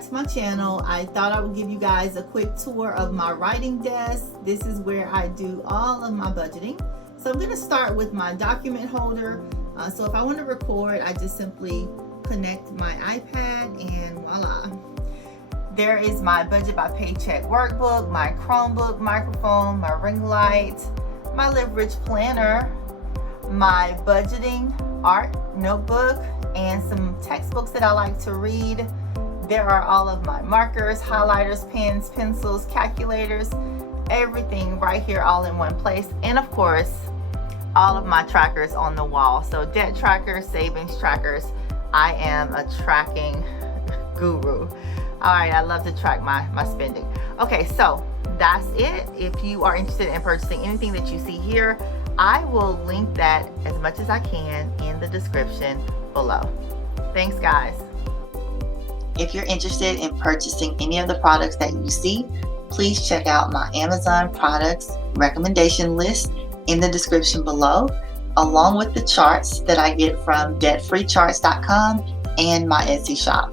back to my channel. I thought I would give you guys a quick tour of my writing desk. This is where I do all of my budgeting. So I'm going to start with my document holder. So if I want to record, I just simply connect my iPad and voila. There is my budget by paycheck workbook, my Chromebook microphone, my ring light, my Live Rich planner, my budgeting art notebook, and some textbooks that I like to read. There are all of my markers, highlighters, pens, pencils, calculators, everything right here all in one place. And of course, all of my trackers on the wall. So debt trackers, savings trackers. I am a tracking guru. All right, I love to track my spending. Okay, so that's it. If you are interested in purchasing anything that you see here, I will link that as much as I can in the description below. Thanks, guys. If you're interested in purchasing any of the products that you see, please check out my Amazon products recommendation list in the description below, along with the charts that I get from debtfreecharts.com and my Etsy shop.